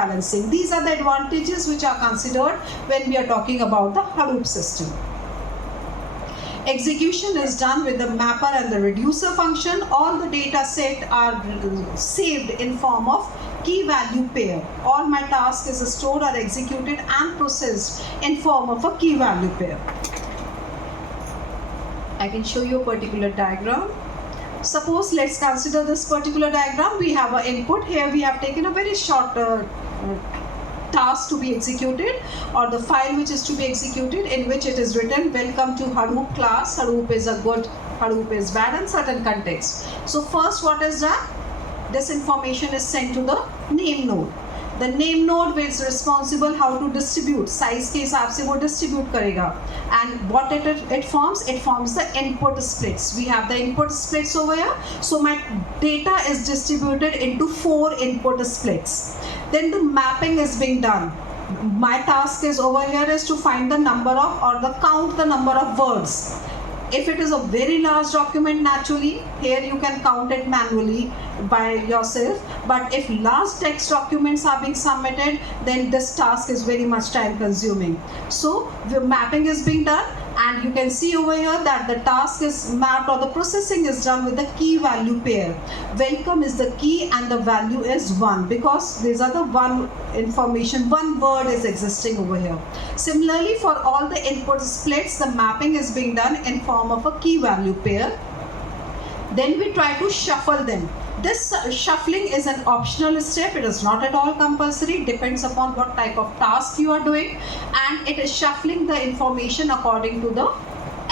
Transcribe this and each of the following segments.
balancing. These are the advantages which are considered when we are talking about the Hadoop system. Execution is done with the mapper and the reducer function. All the data set are saved in form of key value pair. All my tasks is stored or executed and processed in form of a key value pair. I can show you a particular diagram. Suppose let's consider this particular diagram. We have an input. Here we have taken a very short task to be executed, or the file which is to be executed, in which it is written, welcome to Hadoop class, Hadoop is a good, Hadoop is bad, and certain context. So first what is done? This information is sent to the name node. The name node is responsible how to distribute, size के हिसाब से वो distribute करेगा. And what it forms? It forms the input splits. We have the input splits over here. So my data is distributed into 4 input splits. Then the mapping is being done. My task is over here is to find the number of, or the count the number of words. If it is a very large document, naturally, here you can count it manually by yourself. But if large text documents are being submitted, then this task is very much time consuming. So the mapping is being done, and you can see over here that the task is mapped, or the processing is done with the key value pair. Welcome is the key and the value is 1, because these are the one information, one word is existing over here. Similarly, for all the input splits, the mapping is being done in form of a key value pair. Then we try to shuffle them. This shuffling is an optional step. It is not at all compulsory. Depends upon what type of task you are doing, and it is shuffling the information according to the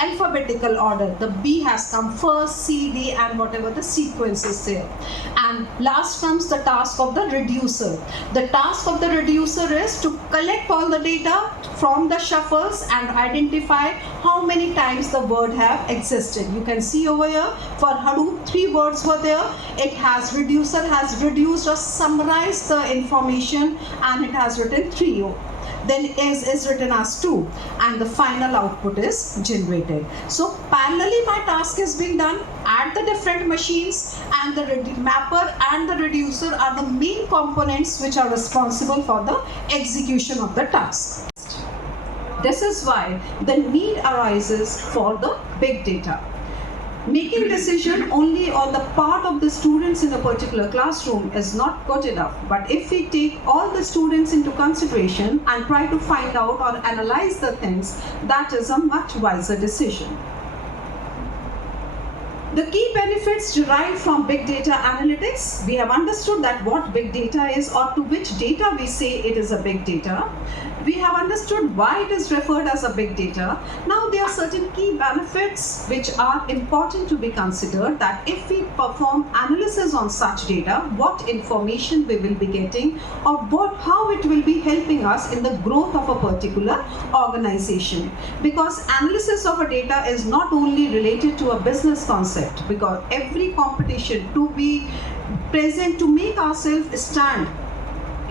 alphabetical order. The B has come first, C, D, and whatever the sequence is there. And last comes the task of the reducer. The task of the reducer is to collect all the data from the shuffles and identify how many times the word have existed. You can see over here for Hadoop 3 words were there. It has reducer has reduced or summarized the information, and it has written 3. Then is written as 2, and the final output is generated. So parallelly my task is being done at the different machines, and the mapper and the reducer are the main components which are responsible for the execution of the task. This is why the need arises for the big data. Making decision only on the part of the students in a particular classroom is not good enough. But if we take all the students into consideration and try to find out or analyze the things, that is a much wiser decision. The key benefits derived from big data analytics. We have understood that what big data is, or to which data we say it is a big data. We have understood why it is referred as a big data. Now there are certain key benefits which are important to be considered, that if we perform analysis on such data, what information we will be getting, or how it will be helping us in the growth of a particular organization. Because analysis of a data is not only related to a business concept, because every competition to be present, to make ourselves stand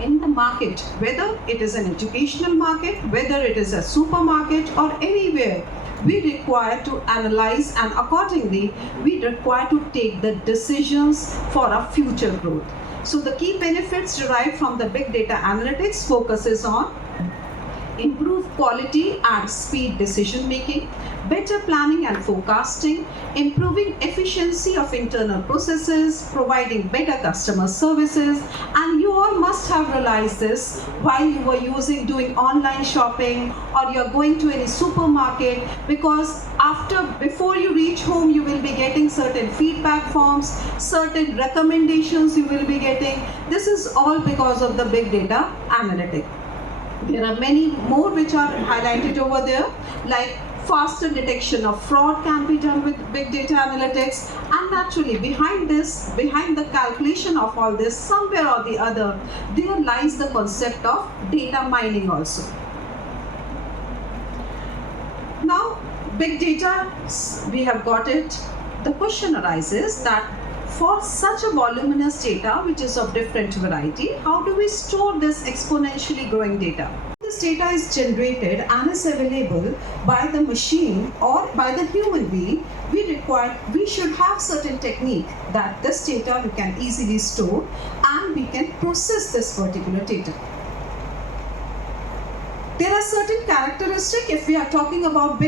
in the market, whether it is an educational market, whether it is a supermarket or anywhere, we require to analyze, and accordingly we require to take the decisions for our future growth. So the key benefits derived from the big data analytics focuses on improved quality and speed decision making, better planning and forecasting, improving efficiency of internal processes, providing better customer services. And you all must have realized this while you were doing online shopping, or you're going to any supermarket, because before you reach home, you will be getting certain feedback forms, certain recommendations you will be getting. This is all because of the big data analytics. There are many more which are highlighted over there, like faster detection of fraud can be done with big data analytics. And naturally, behind the calculation of all this, somewhere or the other, there lies the concept of data mining also. Now, big data, we have got it. The question arises that for such a voluminous data, which is of different variety, how do we store this exponentially growing data? This this data is generated and is available by the machine or by the human being, we should have certain technique that this data we can easily store and we can process this particular data. There are certain characteristics if we are talking about